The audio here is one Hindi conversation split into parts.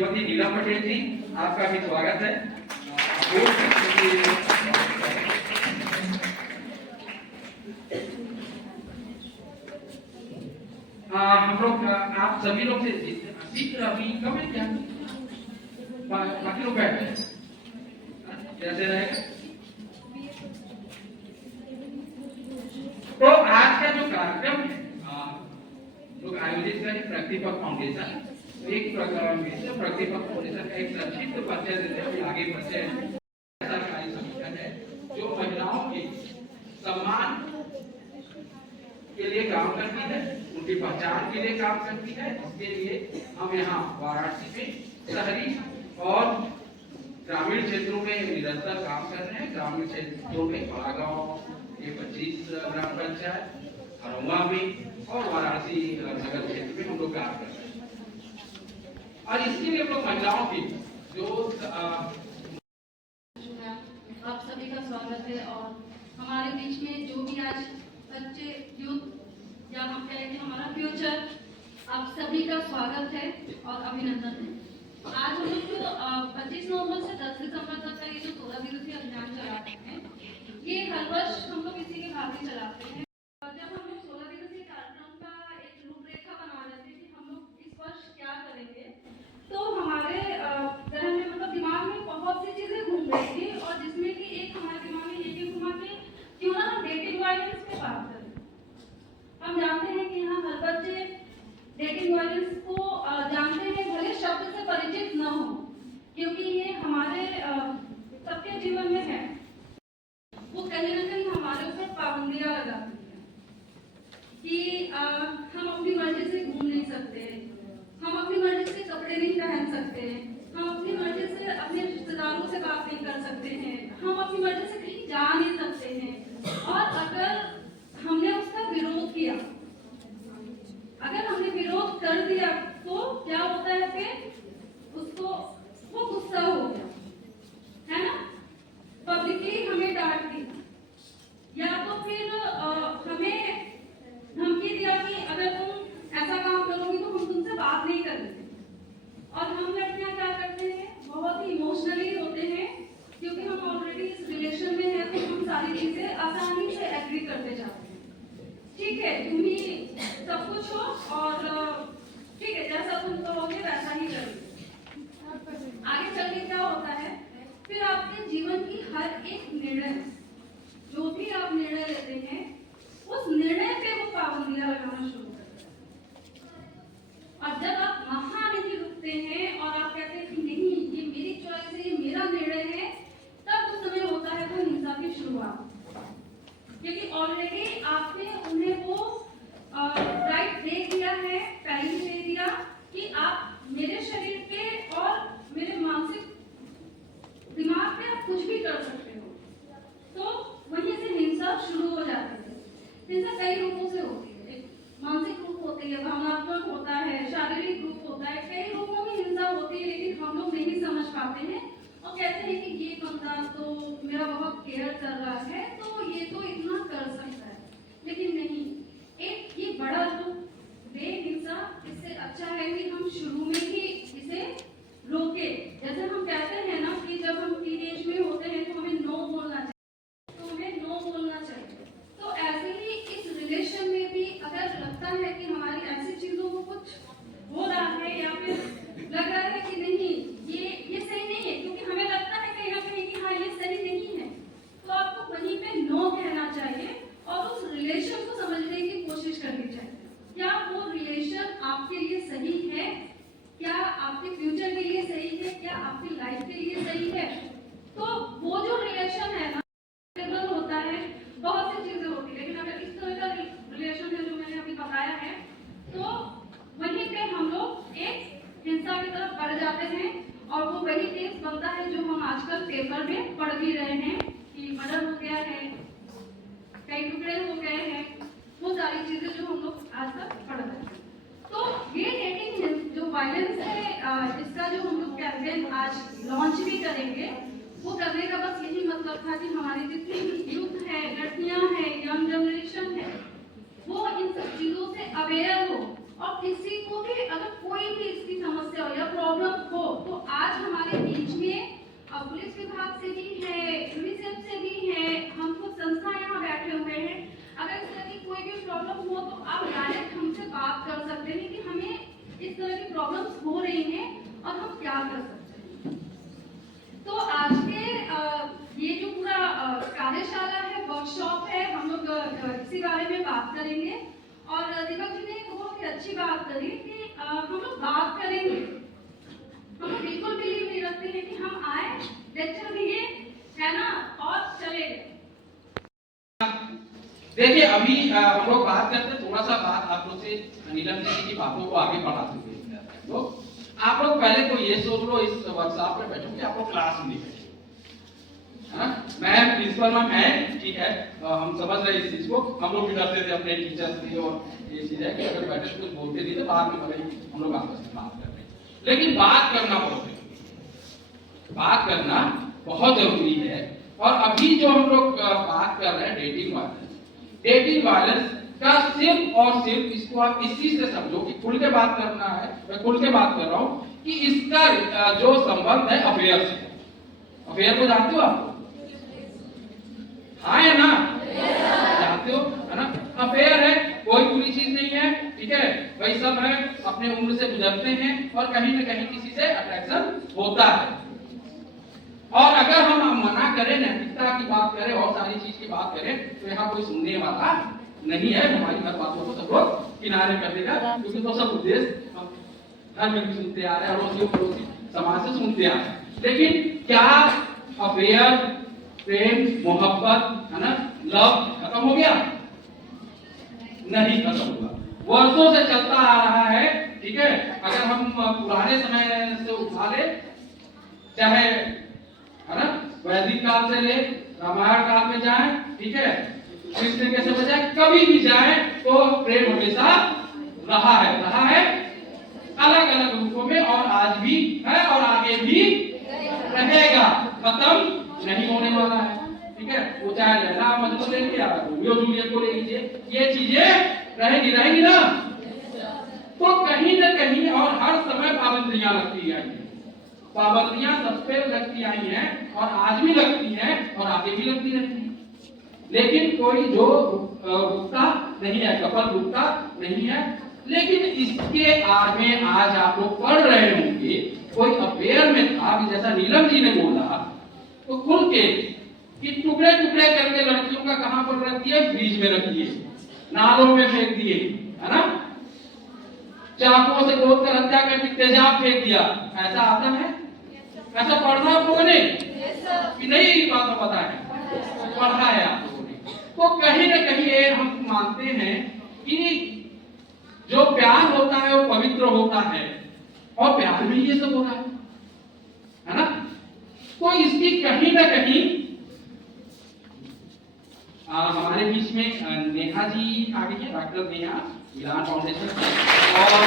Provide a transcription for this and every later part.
श्रीमती नीला पटेल जी, आपका भी स्वागत है। हम लोग आप सभी लोग से शीघ्र अभी कब है क्या बाकी लोग बैठे हैं कैसे रहेगा। तो आज का जो कार्यक्रम है लोग आयोजित करें प्रतिपक फाउंडेशन, एक प्रतिपक फाउंडेशन का एक संक्षिप्त परिचय देते हैं, आगे बढ़ते हैं। सरकारी संगठन है जो महिलाओं के सम्मान के लिए काम करती है, उनकी पहचान के लिए काम करती है। इसके लिए हम यहाँ वाराणसी में शहरी और ग्रामीण क्षेत्रों में निरंतर काम कर रहे हैं। ग्रामीण क्षेत्रों में बड़ा गाँव 25 ग्राम पंचायत, हरौआ में और वाराणसी नगर क्षेत्र में हम लोग काम कर रहे हैं। और इसके लिए हम लोग महिलाओं की जो आप सभी का स्वागत है। और हमारे बीच में जो भी आज बच्चे यूथ या हम कहें कि हमारा फ्यूचर, आप सभी का स्वागत है और अभिनंदन है। आज हम लोग 25 नवंबर से 10 दिसंबर तक का ये जो 16 दिवसीय अभियान चलाते हैं, ये हर वर्ष हम लोग इसी के भाग में चलाते हैं। जब हम लोग 16 दिवसीय कार्यक्रम का एक रूपरेखा बना रहे थे कि हम लोग इस वर्ष क्या करेंगे, तो हमारे जहन में मतलब दिमाग में बहुत सी चीजें घूम रही थी और जिसमें कि एक हमारे दिमाग में ये भी घूमा कि क्यों ना हम डेटिंग वायलेंस पे बात करें। हम जानते हैं कि यहाँ हर बच्चे डेटिंग वायलेंस को जानते हैं, भले शब्द से परिचित न हो, क्योंकि ये हमारे सबके जीवन में है। वो कहीं ना कहीं हमारे ऊपर पाबंदियां लगाती है कि हम अपनी मर्जी से घूम नहीं सकते, हम अपनी मर्जी से कपड़े नहीं पहन सकते, हम अपनी मर्जी से अपने रिश्तेदारों से बात नहीं कर सकते हैं, हम अपनी मर्जी से कहीं जा नहीं सकते हैं। और अगर हमने उसका विरोध किया, अगर हमने विरोध कर दिया तो क्या होता है फिर उसको वो गुस्सा हो गया, है ना, पब्लिकली हमें डांट दिया या तो फिर हमें धमकी दिया कि अगर तुम ऐसा काम करोगी तो हम तुमसे बात नहीं करेंगे। और हम लड़कियां क्या करते हैं, बहुत ही इमोशनली होते हैं, क्योंकि हम ऑलरेडी इस रिलेशन में हैं तो हम सारी चीजें आसानी से एग्री करते जाते हैं। ठीक है, तुम ही सब कुछ हो और ठीक है, जैसा तुम कहोगे वैसा ही करोगे। आगे चल के क्या होता है, फिर आपके जीवन की हर एक निर्णय, जो भी आप निर्णय लेते हैं, उस निर्णय पे वो पाबंदियां लगाना शुरू करते हैं। और जब आप वहां नहीं रुकते हैं और आप कहते हैं कि नहीं ये मेरी चॉइस है, ये मेरा निर्णय है, तब उस समय होता है वो हिंसा की शुरुआत, क्योंकि ऑलरेडी आपने उन्हें वो राइट दे दिया है, टाइम दे दिया कि आप मेरे शरीर पे और मेरे मानसिक दिमाग पे आप कुछ भी कर सकते हो। तो वहीं से हिंसा शुरू हो जाती है। हिंसा कई रूपों से होती है, एक मानसिक रूप होती है, भावनात्मक होता है, शारीरिक रूप होता है, कई रूपों में हिंसा होती है, लेकिन हम लोग नहीं समझ पाते हैं और कहते हैं कि ये बंदा तो मेरा बहुत केयर कर रहा है तो ये तो इतना कर सकता है, लेकिन नहीं, एक ये बड़ा रूप दे हिंसा, इससे अच्छा है कि हम शुरू में ही इसे रोके। जैसे हम कहते हैं ना कि जब हम टीनेज में होते हैं तो हमें नो बोलना चाहिए, तो हमें नो बोलना चाहिए। तो ऐसे ही इस रिलेशन में भी अगर लगता है कि हमारी ऐसी चीजों को कुछ हो रहा है या फिर लग रहा है कि नहीं ये सही नहीं है, क्योंकि हमें लगता है कहीं ना कहीं कि हाँ ये सही नहीं है, तो आपको वहीं पे नो कहना चाहिए और उस रिलेशन को समझने की कोशिश करनी चाहिए। क्या वो रिलेशन आपके लिए सही है, क्या आपके फ्यूचर के लिए सही है, क्या आपकी लाइफ के लिए सही है। तो वो जो रिलेशन है ना, होता है, बहुत सी चीजें होती है, लेकिन अगर इस तरह का रिलेशन है जो मैंने अभी बताया है, तो वहीं पे हम लोग एक हिंसा की तरफ बढ़ जाते हैं। और वो वही केस बनता है जो हम आजकल पेपर में पढ़ भी रहे हैं कि मर्डर हो गया है, कई टुकड़े हो गए हैं, वो सारी चीजें जो हम लोग आज तक पढ़ रहे हैं। तो ये डेटिंग जो वायलेंस है, इसका जो हम लोग कैंपेन आज लॉन्च भी करेंगे, वो करने का बस यही मतलब था कि हमारी जितनी भी यूथ है, लड़कियां हैं, यंग जनरेशन है, वो इन सब चीजों से अवेयर हो और किसी को भी अगर कोई भी इसकी समस्या हो या प्रॉब्लम हो इसी बारे में बात करेंगे। और दीपक जी ने एक बहुत ही अच्छी बात करी कि हम लोग बात करेंगे। हम लोग बिल्कुल बिलीव नहीं रखते हैं कि हम आए, लेक्चर दिए, है ना, और चले गए। देखिए अभी हम लोग बात करते हैं, थोड़ा सा बात आप लोग से नीलम जी की बातों को आगे बढ़ाते हुए। तो आप लोग पहले तो ये सोच लो, इस वर्कशॉप में बैठो कि आप लोग क्लास में नहीं बैठे, है ना। मैं प्रिंसिपल मैम है, ठीक है, हम समझ रहे इस चीज को, हम लोग भी डरते थे अपने टीचर से। और ये चीज है कि अगर बैठे तो कुछ बोलते नहीं थे, बाद में भले हम लोग आपस में बात कर रहे हैं, लेकिन बात करना बहुत जरूरी है। बात करना बहुत जरूरी है। और अभी जो हम लोग बात कर रहे हैं डेटिंग वायलेंस, डेटिंग वायलेंस का सिर्फ और सिर्फ इसको आप इस चीज से समझो कि खुल के बात करना है, मैं खुल के बात कर रहा हूं कि इसका जो संबंध है अफेयर से। अफेयर को जानते हो आप? हाँ या ना? जानते हो, है ना। अफेयर है, कोई बुरी चीज नहीं है, ठीक है, वही सब है, अपने उम्र से गुजरते हैं और कहीं ना कहीं किसी से अट्रैक्शन होता है। और अगर हम मना करें, नैतिकता की बात करें और सारी चीज की बात करें, तो यहाँ कोई सुनने वाला नहीं है। हमारी हर बातों को सब लोग किनारे कर देगा, क्योंकि तो सब उद्देश्य हम घर में भी सुनते आ रहे हैं, अड़ोसी पड़ोसी समाज से सुनते आ रहे हैं। लेकिन क्या अफेयर, प्रेम, मोहब्बत, है ना, लव खत्म हो गया? नहीं खत्म हुआ, वर्षों से चलता आ रहा है, ठीक है। अगर हम पुराने समय से उठा ले, चाहे, है ना, वैदिक काल से ले रामायण काल में जाए, ठीक है, कृष्ण के समय जाए, कभी भी जाए तो प्रेम हमेशा रहा है अलग अलग रूपों में, और आज भी है और आगे भी रहेगा, खत्म नहीं होने वाला है, ठीक है। वो चाहे लैला मजनू ले लिया, रोमियो जूलियट को ले लीजिए, ये चीजें रहेगी ना। तो कहीं ना कहीं और हर समय पाबंदियां लगती आई हैं, पाबंदियां सब पे लगती आई हैं, और आज भी लगती हैं और आगे भी लगती रहेंगी। लेकिन कोई जो रुकता नहीं है, कपल रुकता नहीं है। लेकिन इसके आड़ में आज आप लोग पढ़ रहे होंगे, कोई अफेयर में था, जैसा नीलम जी ने बोला, तो खुल के कि टुकड़े टुकड़े करके लड़कियों का कहां पर रख दिए? फ्रिज में रख दिए, नालों में फेंक दिए, है ना, चाकुओं से गोद कर हत्या करके तेजाब फेंक दिया। ऐसा आता है? ऐसा पढ़ा आप लोगों ने कि नहीं? बात पता है, पढ़ा है आप लोगों ने। तो कहीं ना कहीं हम मानते हैं कि जो प्यार होता है वो पवित्र होता है, और प्यार में ये सब हो रहा है ना। तो इसकी कहीं ना कहीं हमारे बीच में नेहा जी आ गई है, डॉक्टर नेहा, मिलान फाउंडेशन, और हम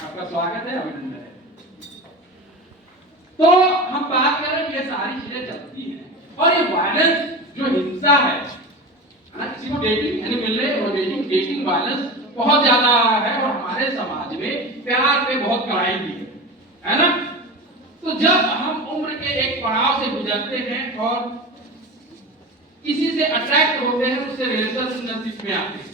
आपका स्वागत है, अभिनंदन है। तो हम बात कर रहे हैं, ये सारी चीजें चलती हैं, और ये वायलेंस जो हिंसा है ना, किसी को डेटिंग यानी मिलने और डेटिंग वायलेंस बहुत ज्यादा है, और हमारे समाज में प्यार पे बहुत कड़ाई भी है ना। तो जब हम उम्र के एक पड़ाव से गुजरते हैं और किसी से अट्रैक्ट होते हैं, उससे रिलेशनशिप में आते हैं,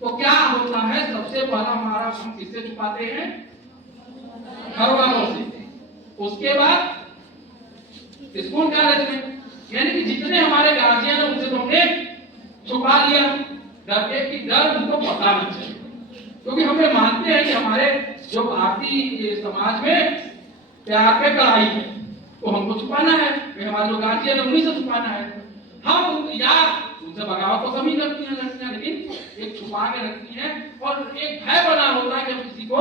तो क्या होता है? सबसे पहला हमारा हम किससे छुपाते हैं? घर वालों से। उसके बाद स्कूल कॉलेज में, यानी कि जितने हमारे गार्जियन है उनसे तो हमने छुपा लिया, डर के कि डर उनको पता नहीं चले, क्योंकि हम ये मानते हैं कि हमारे जो भारतीय समाज में प्यार पे कड़ाई है, तो हमको छुपाना है, हमारे जो गार्जियन है उन्हीं से छुपाना है। हम या उनसे बगावत तो कमी करती हैं लड़कियां, लेकिन एक छुपा के रखती हैं, और एक भय बना होता है कि हम किसी को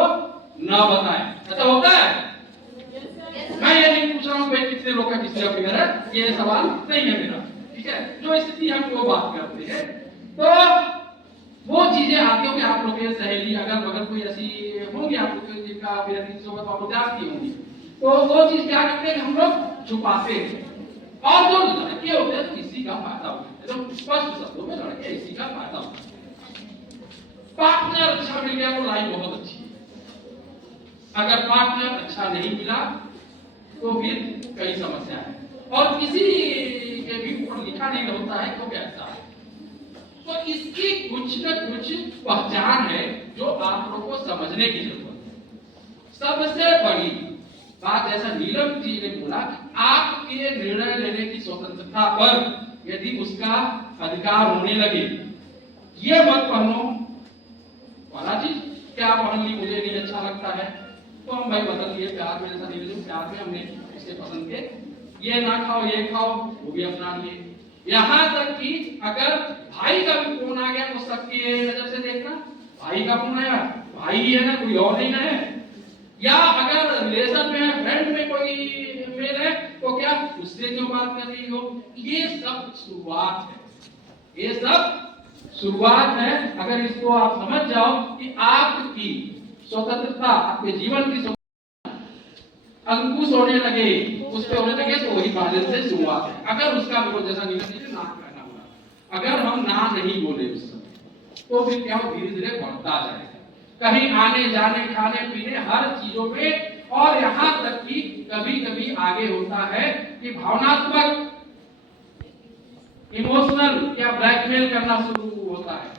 न बताएं। ऐसा होता है? मैं ये नहीं पूछ रहा हूँ भाई कितने लोग का किससे अफेयर है, ये सवाल नहीं है मेरा, ठीक है। जो स्थिति हम वो बात करते हैं, तो वो चीजें आती होंगी आप लोग के सहेली, अगर बगल कोई ऐसी होंगी आप लोग जिनका अफेयर किसी होगा, तो आप लोग जानती होंगी। तो वो चीज क्या करते हैं कि हम लोग छुपाते हैं, और जो लड़के होते हैं तो इसी का फायदा होता है, स्पष्ट शब्दों में लड़के इसी का फायदा होता है। पार्टनर अच्छा मिल गया तो लाइफ बहुत अच्छी है, अगर पार्टनर अच्छा नहीं मिला तो फिर कई समस्या है, और किसी के भी ऊपर लिखा नहीं होता है तो कैसा है। तो इसकी कुछ न कुछ पहचान है जो आप लोगों को समझने की जरूरत है। सबसे बड़ी बात जैसा नीलम जी ने बोला, आपके निर्णय लेने की स्वतंत्रता पर यदि उसका अधिकार होने लगे, ये मत पहनो वाला चीज क्या पहन ली मुझे नहीं अच्छा लगता है, तो हम भाई बदल लिए, प्यार में ऐसा नहीं है, प्यार में हमने इसे पसंद के, ये ना खाओ ये खाओ वो भी अपना लिए। यहाँ तक कि अगर भाई का भी फोन आ गया तो सबकी नजर से देखना, भाई का फोन आया, भाई ही है ना, कोई और नहीं ना है। या अगर रिलेशन में है, फ्रेंड में कोई मेल है, तो क्या उससे क्यों बात कर रही हो। ये सब शुरुआत है, ये सब शुरुआत है। अगर इसको आप समझ जाओ कि आपकी स्वतंत्रता, आपके जीवन की स्वतंत्रता अंकुश होने लगे, उस पे होने लगे, तो वही बादल से शुरुआत है। अगर उसका विरोध जैसा नहीं ना करना होगा, अगर हम ना नहीं बोले उस समय, तो फिर क्या धीरे धीरे बढ़ता जाएगा, कहीं आने जाने खाने पीने हर चीजों में। और यहाँ तक कि कभी कभी आगे होता है कि भावनात्मक इमोशनल या ब्लैकमेल करना शुरू होता है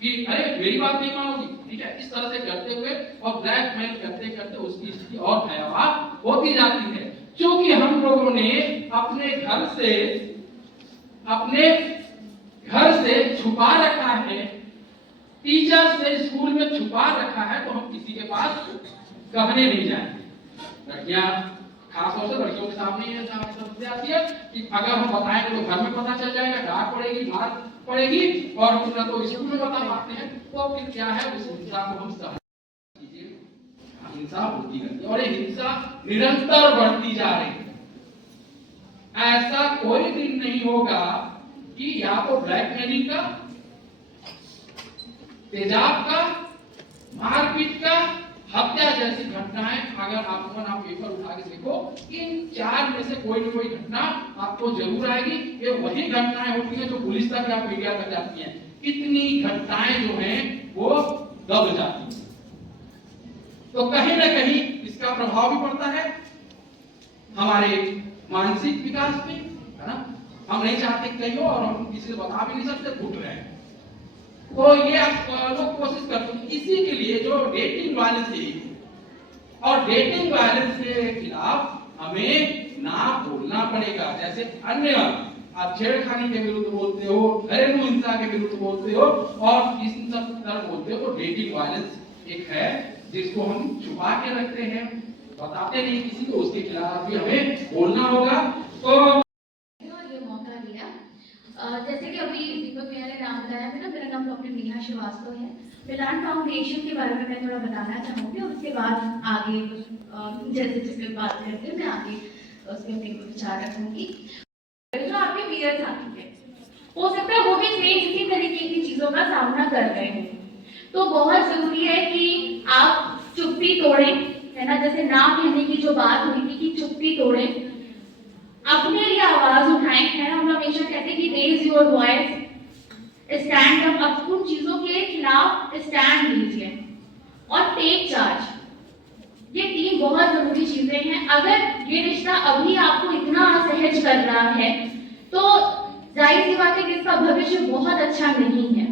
कि अरे मेरी बात नहीं मानोगी, ठीक है, इस तरह से करते हुए और ब्लैकमेल करते करते उसकी स्थिति और भयावह होती जाती है। क्योंकि हम लोगों ने अपने घर से छुपा रखा है, टीचर से स्कूल में छुपा रखा है, तो हम किसी के पास कहने नहीं जाएंगे। लड़कियां खासतौर से लड़कियों के सामने ये समस्या आती है कि अगर हम बताएंगे तो घर में पता चल जाएगा, डांट पड़ेगी, मार पड़ेगी, और हम ना तो स्कूल में बता पाते हैं, तो फिर क्या है, उस हिंसा को हम सहन कीजिए, हिंसा होती रहती है और ये हिंसा निरंतर बढ़ती जा रही है। ऐसा कोई दिन नहीं होगा कि या तो ब्लैकमेलिंग का, तेजाब का, मारपीट का, हत्या जैसी घटनाएं, अगर आप पेपर उठा के देखो, इन 4 में से कोई न कोई घटना आपको जरूर आएगी। ये वही घटनाएं होती हैं जो पुलिस तक या मीडिया तक जाती हैं। कितनी घटनाएं जो हैं वो दब जाती हैं। तो कहीं ना कहीं इसका प्रभाव भी पड़ता है हमारे मानसिक विकास पे, है ना। हम नहीं चाहते कहीं हो और हम किसी से बता भी नहीं सकते, घुट रहे हैं। तो ये आप लोग कोशिश करते हैं। इसी के लिए जो डेटिंग वायलेंस है, और डेटिंग वायलेंस के खिलाफ हमें ना बोलना पड़ेगा। जैसे अन्य आप छेड़खानी के विरुद्ध बोलते हो, घरेलू हिंसा के विरुद्ध बोलते हो, और इस सब तरह बोलते हो, तो डेटिंग वायलेंस एक है जिसको हम छुपा के रखते हैं, बताते नहीं किसी को, उसके खिलाफ भी हमें बोलना होगा। तो जैसे कि अभी दीपक भैया ने नाम बताया है ना, मेरा नाम डॉक्टर नेहा श्रीवास्तव है। मिलान फाउंडेशन के बारे में मैं थोड़ा बताना चाहूँगी, और उसके बाद आगे जैसे जिसमें बात करते हैं मैं आगे उसके अपने विचार रखूंगी। जो आपके पीरियड्स आती है, हो सकता है वो भी सेम इसी तरीके की चीजों का सामना कर रहे हैं, तो बहुत जरूरी है कि आप चुप्पी तोड़ें, है ना। जैसे ना कहने की जो बात हुई थी कि चुप्पी तोड़ें, अपने लिए आवाज उठाएं, है ना। हम हमेशा कहते हैं कि raise your voice, stand up, अब उन चीजों के खिलाफ स्टैंड लीजिए, और टेक चार्ज। ये 3 बहुत जरूरी चीजें हैं। अगर ये रिश्ता अभी आपको इतना असहज कर रहा है, तो जाहिर सी बात है कि इसका भविष्य बहुत अच्छा नहीं है।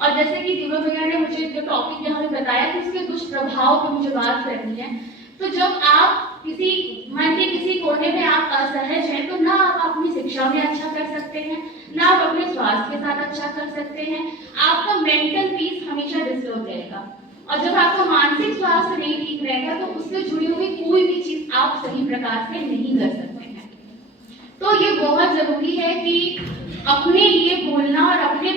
और जैसे कि दीपक भैया ने मुझे जो टॉपिक यहाँ पे बताया कि उसके दुष्प्रभाव पे मुझे बात करनी है, तो जब आप किसी मन के किसी कोने में आप असहज हैं, तो ना आप अपनी शिक्षा में अच्छा कर सकते हैं, ना आप अपने स्वास्थ्य के साथ अच्छा कर सकते हैं। आपका मेंटल पीस हमेशा डिस्टर्ब रहेगा, और जब आपका मानसिक स्वास्थ्य नहीं ठीक रहेगा, तो उससे जुड़ी हुई कोई भी चीज आप सही प्रकार से नहीं कर सकते हैं। तो ये बहुत जरूरी है कि अपने लिए बोलना, और अपने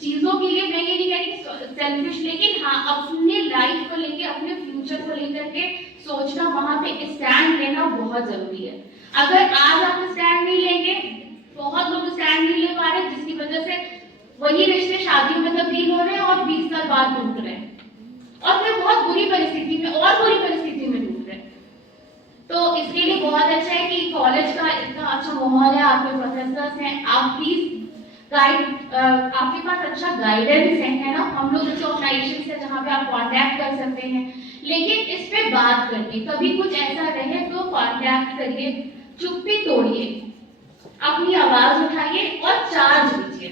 चीजों के लिए, मैं ये नहीं कह रही सेल्फिश, लेकिन हाँ अपने लाइफ को लेके, अपने फ्यूचर को लेकर के सोचना, वहां पे स्टैंड लेना बहुत जरूरी है। अगर आज आप स्टैंड नहीं लेंगे, बहुत लोग स्टैंड नहीं ले पा रहे, जिसकी वजह से वही रिश्ते शादियों में तब्दील हो रहे हैं और 20 साल बाद टूट रहे हैं, और फिर बहुत बुरी परिस्थिति में और बुरी परिस्थिति में टूट रहे हैं। तो इसके लिए बहुत अच्छा है कि कॉलेज का इतना अच्छा माहौल है, आपके प्रोफेसर्स हैं, आप प्लीज गाइड, आपके पास अच्छा गाइडेंस है ना। हम लोग जैसे ऑर्गेनाइजेशन से जहाँ पे आप कांटेक्ट कर सकते हैं, लेकिन इस पे बात करके, कभी कुछ ऐसा रहे तो कांटेक्ट करिए, चुप्पी तोड़िए, अपनी आवाज उठाइए और चार्ज लीजिए।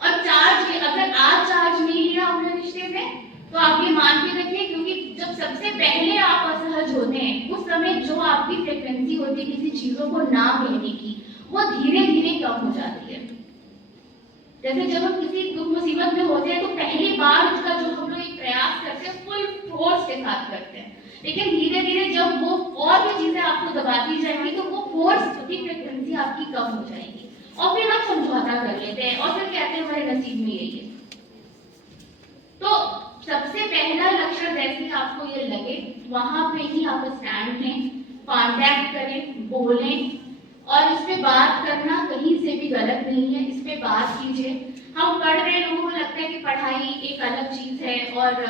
और चार्ज, अगर आज चार्ज नहीं लिया अपने रिश्ते में, तो आप ये मान के रखिए, क्योंकि जब सबसे पहले आप असहज होते हैं उस समय जो आपकी फ्रिक्वेंसी होती है किसी चीजों को ना लेने की, वो धीरे धीरे कम हो जाती है। जैसे जब हम किसी दुख मुसीबत में होते हैं तो पहली बार उसका जो हम लोग एक प्रयास करते हैं फुल फोर्स के साथ करते हैं, लेकिन धीरे धीरे जब वो और भी चीजें आपको दबाती जाएंगी तो वो फोर्स की फ्रिक्वेंसी आपकी कम हो जाएगी और फिर हम समझौता कर लेते हैं और फिर कहते हैं हमारे नसीब में यही है। तो सबसे पहला लक्षण जैसे आपको ये लगे वहां पे ही आप स्टैंड लें, कांटेक्ट करें, बोलें, और इस पे बात करना कहीं से भी गलत नहीं है, इस पे बात कीजिए। हम पढ़ रहे हैं, लोगों को लगता है कि पढ़ाई एक अलग चीज है और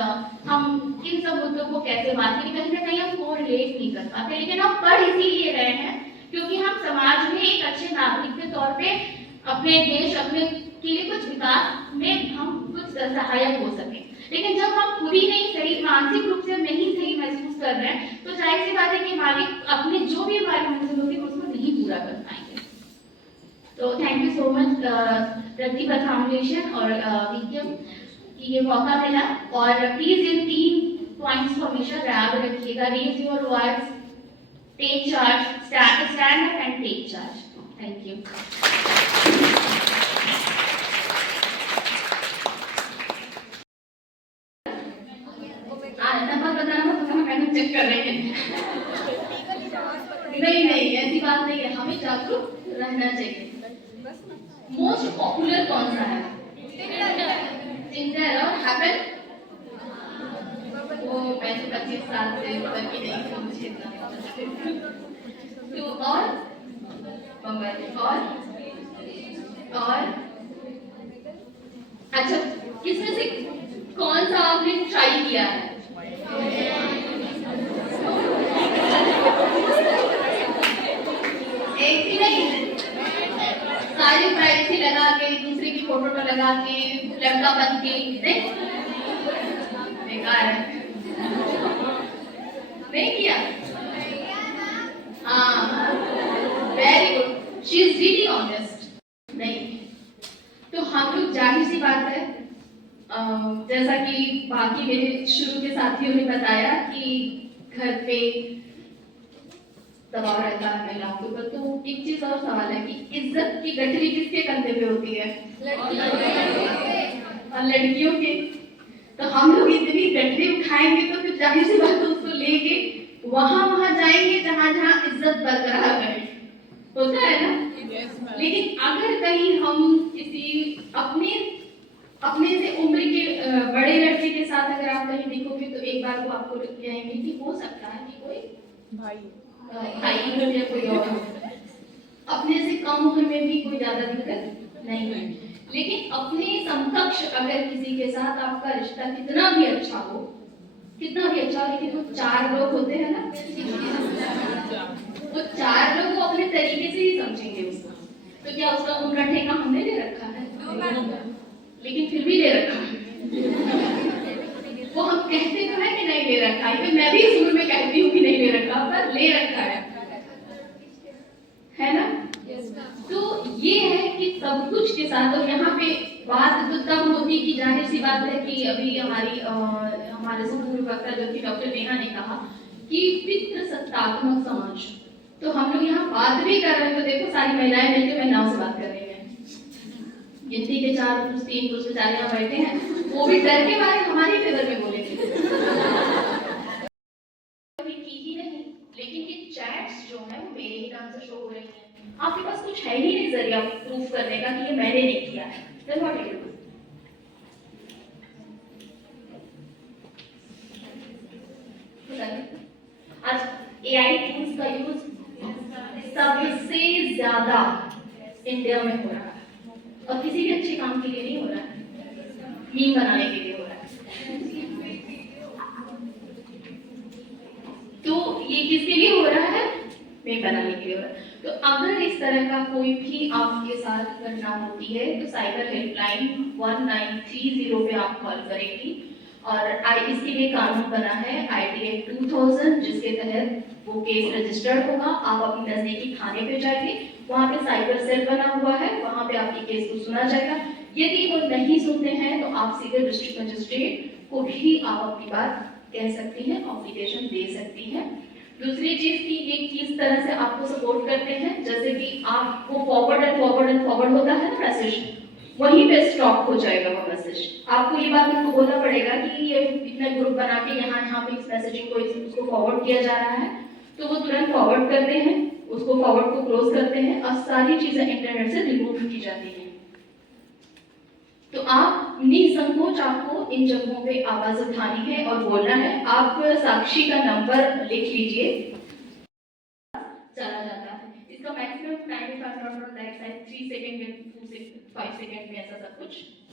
हम इन सब मुद्दों को कैसे बात करें, कहीं ना कहीं हम कोरिलेट नहीं कर पाते, लेकिन हम पढ़ इसीलिए रहे हैं क्योंकि हम समाज में एक अच्छे नागरिक के तौर पे अपने देश अपने के लिए कुछ विकास में हम कुछ सहायक हो सके। लेकिन जब हम खुद ही नहीं सही, मानसिक रूप से नहीं सही महसूस कर रहे हैं तो जाहिर सी बात है कि हमारी अपने जो भी हमारी मंजिल होती है उसको नहीं पूरा कर पाएंगे। तो thank you so much Pratibha foundation और वीकेम की ये मौका मिला, और प्लीज इन 3 पॉइंट्स को हमेशा याद रखिएगा। Raise your voice, take charge, stand up and take charge. Thank you. Number बताना पता मैडम चेक कर रहे हैं। नहीं नहीं ऐसी बात नहीं है, हमें जागरूक रहना चाहिए। मोस्ट पॉपुलर कौन सा है? टिंडर और हैपन। वो मैं तो 25 साल से ऊपर की नहीं हूँ, मुझे इतना तो और अच्छा, किसमें से कौन सा आपने ट्राई किया है? एक ही नहीं, सारी प्राइवेसी लगा के, दूसरे की फोटो में लगा के, लड़का बन के, बेकार है। नहीं किया? हाँ, very good, she is really honest. नहीं, तो हम लोग जाहिर सी बात है, जैसा कि बाकी मेरे शुरू के साथियों ने बताया कि घर पे दबाव रहता है महिलाओं के ऊपर, तो एक चीज और सवाल है कि इज्जत की गठरी किसके कंधे पे होती है? और लड़कियों के। तो हम लोग इतनी गठरी उठाएंगे तो फिर जाहिर सी बात है उसको लेके वहां जाएंगे जहां इज्जत बरकरार रहे, होता है ना। लेकिन अगर कहीं हम किसी अपने से उम्र के बड़े लड़के के साथ अगर आप कहीं देखोगे तो एक बार वो आपको कहेंगे कि हो सकता है कि कोई भाई हो या कोई और, अपने से कम उम्र में भी कोई ज्यादा दिक्कत नहीं है। लेकिन अपने समकक्ष अगर किसी के साथ आपका रिश्ता कितना भी अच्छा हो, लेकिन वो 4 लोग होते हैं ना, वो 4 लोग वो अपने तरीके से ही समझेंगे उसको। तो क्या उसका उम्र ठेका हमने ले रखा है? लेकिन फिर भी ले रखा है। वो हम कहते तो है कि नहीं ले रखा है, मैं भी इस उम्र में कहती हूँ कि नहीं ले रखा, पर ले रखा है ना। तो ये है कि सब कुछ के साथ, और यहाँ पे बात तो तब होती कि जाहिर सी बात है कि अभी हमारे से पूर्व वक्ता जो कि डॉक्टर नेहा ने कहा कि पितृसत्तात्मक समाज, तो हम लोग यहाँ बात भी कर रहे हैं तो देखो सारी महिलाएं मिलकर महिलाओं से बात कर रही हैं, गिनती के 4 पुरुष 3 पुरुष बेचारे यहाँ बैठे हैं, वो भी डर के मारे हमारे फेवर में बोलेंगे की ही नहीं। लेकिन ये चैट्स जो है वो मेरे ही नाम से शो हो रही है, आपके पास कुछ है ही नहीं जरिया प्रूफ करने का कि ये मैंने नहीं किया है। Then what do you do? आज AI टूल्स का यूज सबसे ज्यादा इंडिया में हो रहा है, और किसी भी अच्छे काम के लिए नहीं हो रहा है, मीम बनाने के लिए हो रहा है। तो ये किसके लिए हो रहा है? मीम बनाने के लिए हो रहा है। तो अगर इस तरह का कोई भी आपके साथ घटना होती है तो साइबर हेल्पलाइन 1930 पे आप कॉल करेंगी, और इसके लिए कानून बना है IT Act 2000, जिसके तहत वो केस रजिस्टर्ड होगा। आप अपने नजदीकी थाने पे जाइए, वहाँ पे साइबर सेल बना हुआ है, वहाँ पे आपके केस को सुना जाएगा। यदि वो नहीं सुनते हैं तो आप सीधे डिस्ट्रिक्ट मजिस्ट्रेट को भी आप अपनी बात कह सकती हैं, कॉम्प्लिकेशन दे सकती हैं। दूसरी चीज कि ये किस तरह से आपको सपोर्ट करते हैं, जैसे कि आपको forward and forward and forward होता है ना मैसेज, वहीं पे स्टॉप हो जाएगा वो मैसेज। आपको ये बात उनको बोलना पड़ेगा कि ये इतना ग्रुप बना के यहाँ पे इस मैसेजिंग को उसको फॉरवर्ड किया जा रहा है, तो वो तुरंत फॉरवर्ड करते हैं, उसको फॉरवर्ड को क्लोज करते हैं और सारी चीजें इंटरनेट से रिमूव की जाती हैं। तो आप निसंकोच आपको इन जगहों पे आवाज उठानी है और बोलना है। आप साक्षी का नंबर लिख लीजिए, चला जाता है। इसका maximum time if I not wrong that शायद 3 सेकंड में 2 से 5 सेकंड में ऐसा सब कुछ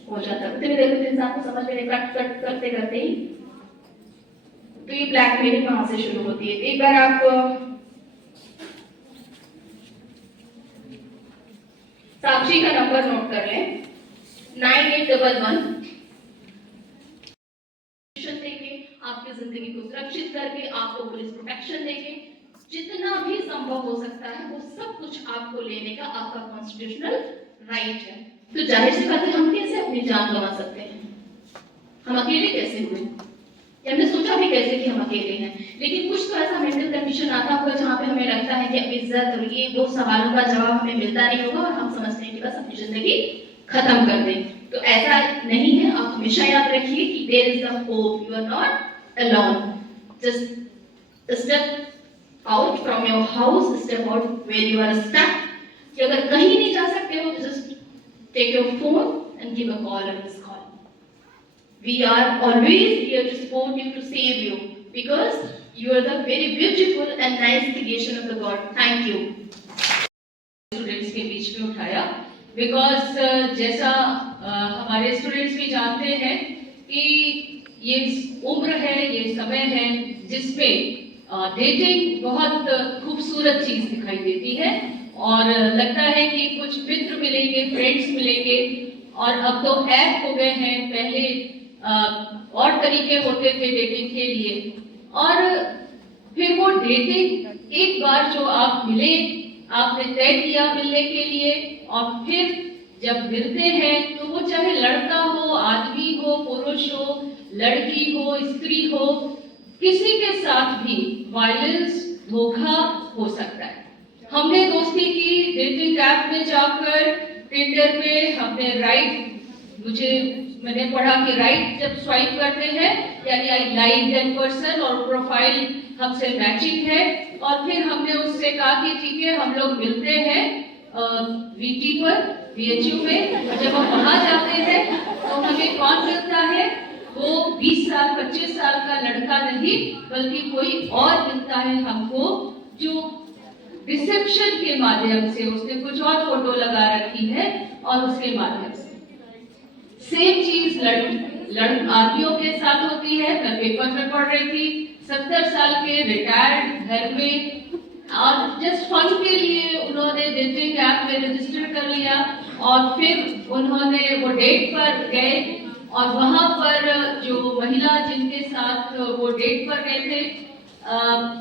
हो जाता है। तो देखो इंसान को समझ में कट कट करते करते ही तो ये ब्लैकमेलिंग वहां से शुरू होती है। एक बार आप साक्षी का नंबर नोट कर लें, 9811 देके आपकी जिंदगी को सुरक्षित करके आपको पुलिस प्रोटेक्शन देके जितना भी संभव हो सकता है वो सब कुछ आपको लेने का आपका कॉन्स्टिट्यूशनल राइट है। तो जाहिर सी बात है, हम कैसे अपनी जान गंवा सकते हैं? हम अकेले कैसे हुए? हमने सोचा भी कैसे कि हम अकेले हैं? लेकिन कुछ तो ऐसा मेंटल कंडीशन आता होगा जहाँ पे हमें लगता है कि अब इज्जत और ये वो सवालों का जवाब हमें मिलता नहीं होगा और हम समझते हैं कि बस अपनी जिंदगी खत्म कर दें। तो ऐसा नहीं है। आप हमेशा याद रखिए कि there is the hope, you are not alone. Just step out from your house, step out where you are stuck. कि अगर कहीं नहीं जा सकते हो तो just take your phone and give a call और miss call. We are always here to support you, to save you, because you are the very beautiful and nice creation of the God. Thank you. Students के बीच में उठाया बिकॉज जैसा हमारे स्टूडेंट्स भी जानते हैं कि ये उम्र है, ये समय है जिसमें डेटिंग बहुत खूबसूरत चीज दिखाई देती है और लगता है कि कुछ मित्र मिलेंगे, फ्रेंड्स मिलेंगे। और अब तो ऐप हो गए हैं, पहले और तरीके होते थे डेटिंग के लिए। और फिर वो डेटिंग एक बार जो आप मिले, आपने तय किया मिलने के लिए, और फिर जब मिलते हैं तो वो चाहे लड़का हो, आदमी हो, पुरुष हो, लड़की हो, स्त्री हो, किसी के साथ भी वायलेंस, धोखा हो सकता है। हमने दोस्ती की डेटिंग ऐप में जाकर, टिंडर पे हमने मैंने पढ़ा कि राइट जब स्वाइप करते हैं यानी आई लाइक दैट पर्सन और प्रोफाइल हमसे मैचिंग है, और फिर हमने उससे कहा कि ठीक है हम लोग मिलते हैं वीटी पर, VHU में। और जब हम वहां जाते हैं तो हमें कौन मिलता है? वो 20 साल 25 साल का लड़का नहीं बल्कि कोई और मिलता है हमको, जो रिसेप्शन के माध्यम से उसने कुछ और फोटो लगा रखी है और उसके माध्यम से सेम चीज आदमियों के साथ होती है। मैं पेपर में पढ़ रही थी, 70 साल के रिटायर्ड घर में, और जस्ट फन के लिए उन्होंने डेटिंग ऐप में रजिस्टर कर लिया और फिर उन्होंने वो डेट पर गए और वहां पर जो महिला जिनके साथ वो डेट पर गए थे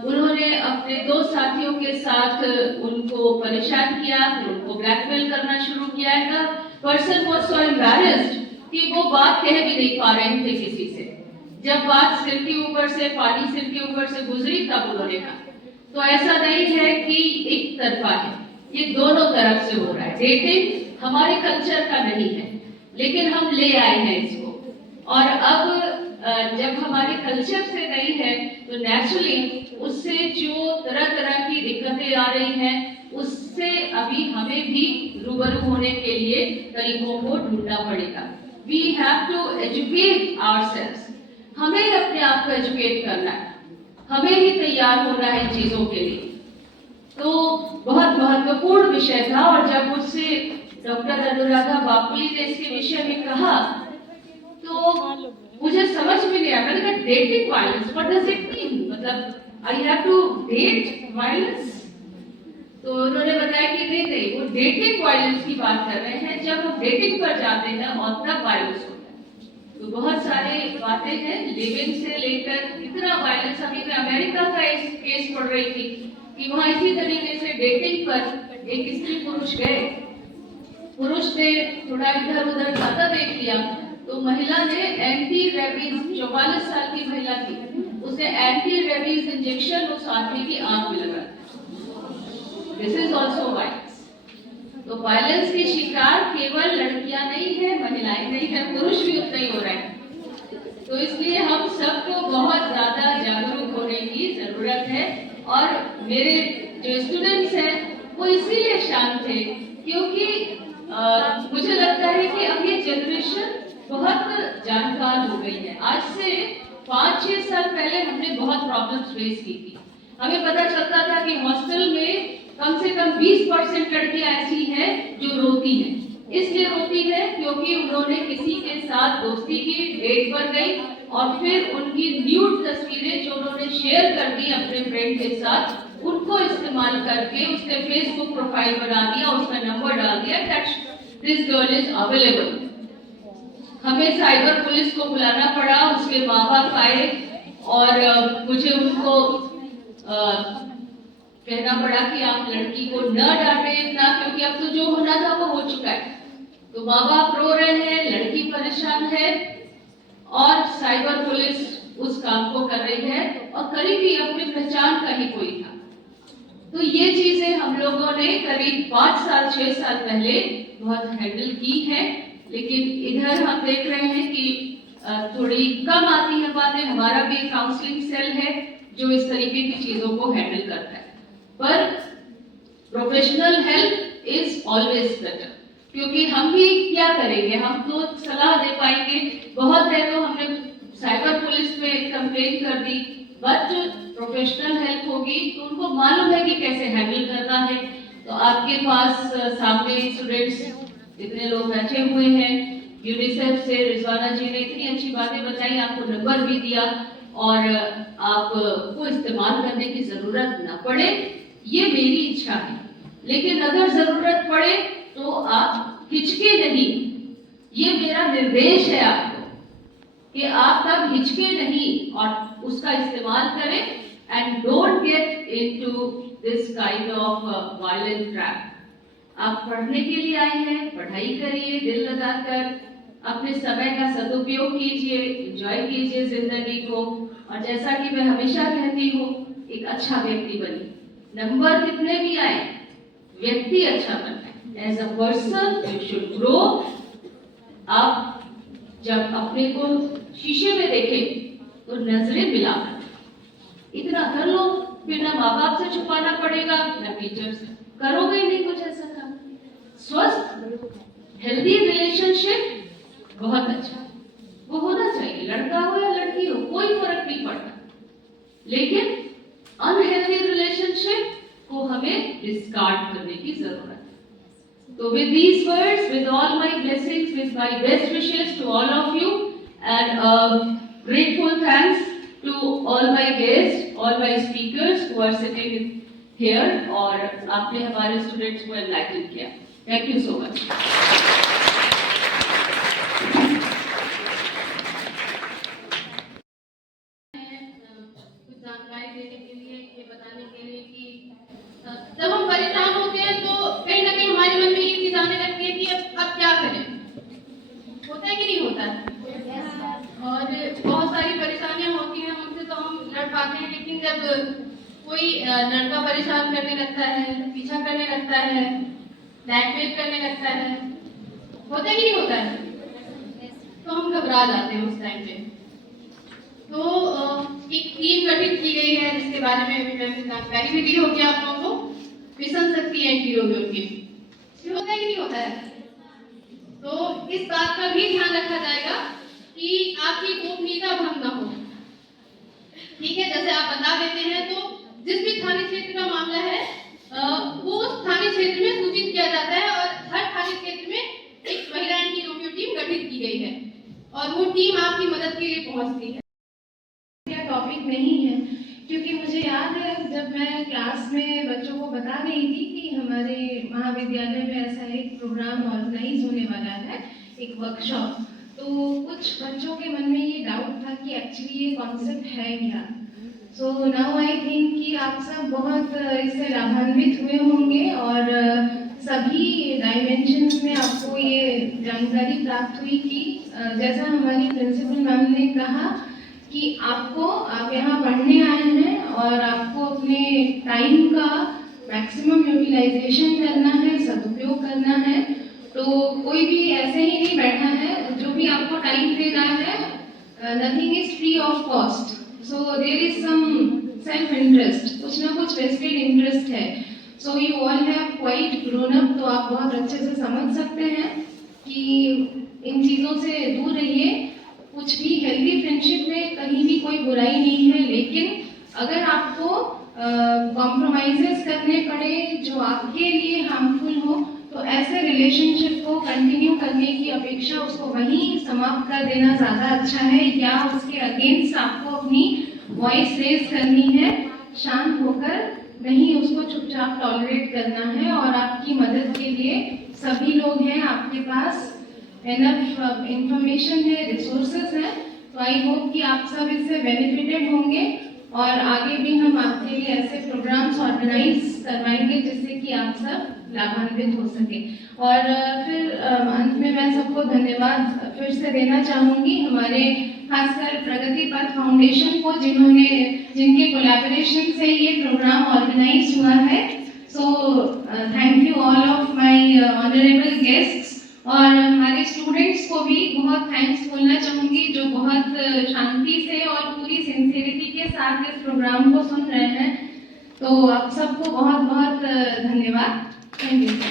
उन्होंने अपने 2 साथियों के साथ उनको परेशान किया, फिर उनको ब्लैकमेल करना शुरू किया। है पर्सन वाज सो एम्बैरेस्ड कि वो बात कह भी नहीं पा रहे थे किसी से। जब बात सिर के ऊपर से, पानी सिर के ऊपर से गुजरी तब उन्होंने कहा। तो ऐसा नहीं है कि एक तरफा है, ये दोनों तरफ से हो रहा है। डेटिंग हमारे कल्चर का नहीं है लेकिन हम ले आए हैं इसको, और अब जब हमारे कल्चर से नहीं है तो नेचुरली उससे जो तरह तरह की दिक्कतें आ रही हैं उससे अभी हमें भी रूबरू होने के लिए तरीकों को ढूंढना पड़ेगा। We have to educate ourselves. हमें अपने आप को एजुकेट करना है, हमें ही तैयार होना है इन चीजों के लिए। तो बहुत महत्वपूर्ण विषय था, और जब मुझसे डॉक्टर अनुराधा बापुली ने इसके विषय में कहा तो मुझे समझ में नहीं आया। मैंने कहा dating violence, what does it mean? मतलब I have to date violence? तो उन्होंने बताया कि नहीं, वो डेटिंग वायलेंस की बात कर रहे हैं, जब हम डेटिंग पर जाते हैं और तब वायलेंस होता है। तो बहुत सारे बातें हैं, लिविंग से लेकर इतना वायलेंस। अभी मैं अमेरिका का एक केस पढ़ रही थी कि वहाँ इसी तरीके से डेटिंग पर एक स्त्री पुरुष गए, पुरुष ने थोड़ा इधर उधर जाता देख लिया तो महिला ने एंटी रेबीज, 44 साल की महिला थी, उसने एंटी रेबीज इंजेक्शन उस आदमी की आंख में लगा दिया। This is also violence. तो वायलेंस की शिकार केवल लड़कियां नहीं है, महिलाएं नहीं है, पुरुष भी उतना ही हो रहा है। तो इसलिए हम सबको बहुत ज्यादा जागरूक होने की जरूरत है। और मेरे जो स्टूडेंट्स हैं वो इसीलिए शांत थे क्योंकि मुझे लगता है कि अब ये जनरेशन बहुत जानकार हो गई है। आज से 5-6 साल पहले हमने बहुत प्रॉब्लम्स फेस की थी। हमें पता चलता था कि हॉस्टल में कम से कम 20% लड़कियां ऐसी हैं जो रोती हैं। इसलिए रोती है क्योंकि उन्होंने किसी के साथ दोस्ती की, डेट पर गई और फिर उनकी न्यूड तस्वीरें जो उन्होंने शेयर कर दी अपने फ्रेंड के साथ, उनको इस्तेमाल करके उसने फेसबुक प्रोफाइल बना दिया, उसका नंबर डाल दिया that this girl is available. हमें साइबर पुलिस को बुलाना पड़ा, उसके माँ बाप आए और मुझे उनको कहना पड़ा कि आप लड़की को न डांटे इतना, क्योंकि अब तो जो होना था वो हो चुका है। तो माँ बाप रो रहे हैं, लड़की परेशान है और साइबर पुलिस उस काम को कर रही है और करीबी अपनी पहचान का ही कोई था। तो ये चीजें हम लोगों ने करीब 5-6 साल पहले बहुत हैंडल की है, लेकिन इधर हम देख रहे हैं कि थोड़ी कम आती है बातें। हमारा भी काउंसलिंग सेल है जो इस तरीके की चीजों को हैंडल करता है, पर professional help is always better, क्योंकि हम भी क्या करेंगे, हम तो सलाह दे पाएंगे। बहुत है तो हमने साइबर पुलिस पे कंप्लेन कर दी, बट प्रोफेशनल हेल्प होगी तो उनको मालूम है कि कैसे हैंडल करना है। तो आपके पास सामने स्टूडेंट्स इतने लोग बैठे हुए हैं, यूनिसेफ से रिजवाना जी ने इतनी अच्छी बातें बताई, आपको नंबर भी दिया और आपको इस्तेमाल करने की जरूरत न पड़े, ये मेरी इच्छा है। लेकिन अगर जरूरत पड़े तो आप हिचके नहीं, ये मेरा निर्देश है आपको कि आप तब हिचके नहीं और उसका इस्तेमाल करें and don't get into this kind of violent trap. आप पढ़ने के लिए आए हैं, पढ़ाई करिए दिल लगाकर, अपने समय का सदुपयोग कीजिए, एंजॉय कीजिए जिंदगी को। और जैसा कि मैं हमेशा कहती हूँ, एक अच्छा व्यक्ति बनिए। नंबर कितने भी आए, व्यक्ति अच्छा बनना है। As a person you should grow. आप जब अपने को शीशे में देखें तो नजरें मिलाकर इतना कर लो, फिर ना माँ बाप से छुपाना पड़ेगा ना टीचर से, करोगे ही नहीं कुछ ऐसा काम। स्वस्थ हेल्दी रिलेशनशिप बहुत अच्छा वो होना चाहिए, लड़का हो या लड़की हो कोई फर्क नहीं पड़ता। लेकिन अनहेल्दी रिलेशनशिप को हमें डिस्कार्ड करने की जरूरत है। तो with these words, with all my blessings, with my best wishes to all of you, and grateful thanks to all my guests, all my speakers who are sitting here, और आपने हमारे स्टूडेंट्स को एनलाइटन किया। Thank you so much. कुछ जानकारी देने के लिए, ये बताने के लिए कि जब हम परेशान होते हैं तो कहीं ना कहीं हमारे मन में ये चीज आने लगती है कि अब क्या करें। होता है कि नहीं होता है? और बहुत सारी परेशानियां होती हैं हमसे तो हम लड़ पाते हैं, लेकिन जब कोई लड़का परेशान करने लगता है, पीछा करने लगता है, ब्लैकमेल करने लगता है, होता है कि नहीं होता है, तो हम घबरा जाते हैं उस टाइम पे। तो एक टीम गठित की गई है जिसके बारे में अभी मैंने जानकारी भी दी होगी आप लोगों को, मिशन शक्ति एंटी रोमियो टीम। होता है कि नहीं होता है? तो इस बात का भी ध्यान रखा जाएगा कि आपकी गोपनीयता भंग न हो। ठीक है, जैसे आप बता देते हैं तो जिस भी थाने क्षेत्र का मामला है वो उस थाने क्षेत्र में सूचित किया जाता है और हर थाने क्षेत्र में एक महिला एंटी रोमियो टीम गठित की गई है और वो टीम आपकी मदद के लिए पहुंचती है। टॉपिक नहीं है, क्योंकि मुझे याद है जब मैं क्लास में बच्चों को बता रही थी कि हमारे महाविद्यालय में ऐसा एक प्रोग्राम ऑर्गेनाइज होने वाला है, एक वर्कशॉप, तो कुछ बच्चों के मन में ये डाउट था कि एक्चुअली ये कॉन्सेप्ट है क्या। सो नाउ आई थिंक कि आप सब बहुत इससे लाभान्वित हुए होंगे और सभी डायमेंशंस में आपको ये जानकारी प्राप्त हुई कि जैसा हमारी प्रिंसिपल मैम ने कहा कि आप यहाँ पढ़ने आए हैं और आपको अपने टाइम का मैक्सिमम यूटिलाइजेशन करना है, सदुपयोग करना है। तो कोई भी ऐसे ही नहीं बैठा है, जो भी आपको टाइम दे रहा है, nothing is free of cost, so there is some self interest, कुछ ना कुछ वेस्टेड इंटरेस्ट है। So you all have quite grown up, तो आप बहुत अच्छे से समझ सकते हैं कि इन चीज़ों से दूर रहिए। कुछ भी हेल्दी फ्रेंडशिप में कहीं भी कोई बुराई नहीं है, लेकिन अगर आपको कॉम्प्रोमाइजेस करने पड़े जो आपके लिए हार्मफुल हो, तो ऐसे रिलेशनशिप को कंटिन्यू करने की अपेक्षा उसको वहीं समाप्त कर देना ज़्यादा अच्छा है, या उसके अगेंस्ट आपको अपनी वॉइस रेज करनी है, शांत होकर नहीं उसको चुपचाप टॉलरेट करना है। और आपकी मदद के लिए सभी लोग हैं, आपके पास एनफ इंफॉर्मेशन है, रिसोर्सेज हैं, तो आई होप कि आप सब इससे बेनिफिटेड होंगे और आगे भी हम आपके लिए ऐसे प्रोग्राम्स ऑर्गेनाइज करवाएंगे जिससे कि आप सब लाभान्वित हो सके। और फिर अंत में मैं सबको धन्यवाद फिर से देना चाहूँगी, हमारे खासकर प्रगति पथ फाउंडेशन को, जिनके कोलैबोरेशन से ये प्रोग्राम ऑर्गेनाइज हुआ है। So thank you all of my honourable guests, और हमारे स्टूडेंट्स को भी बहुत थैंक्स बोलना चाहूँगी, जो बहुत शांति से और पूरी सिंसियरिटी के साथ इस प्रोग्राम को सुन रहे हैं। तो आप सबको बहुत बहुत धन्यवाद। Thank you.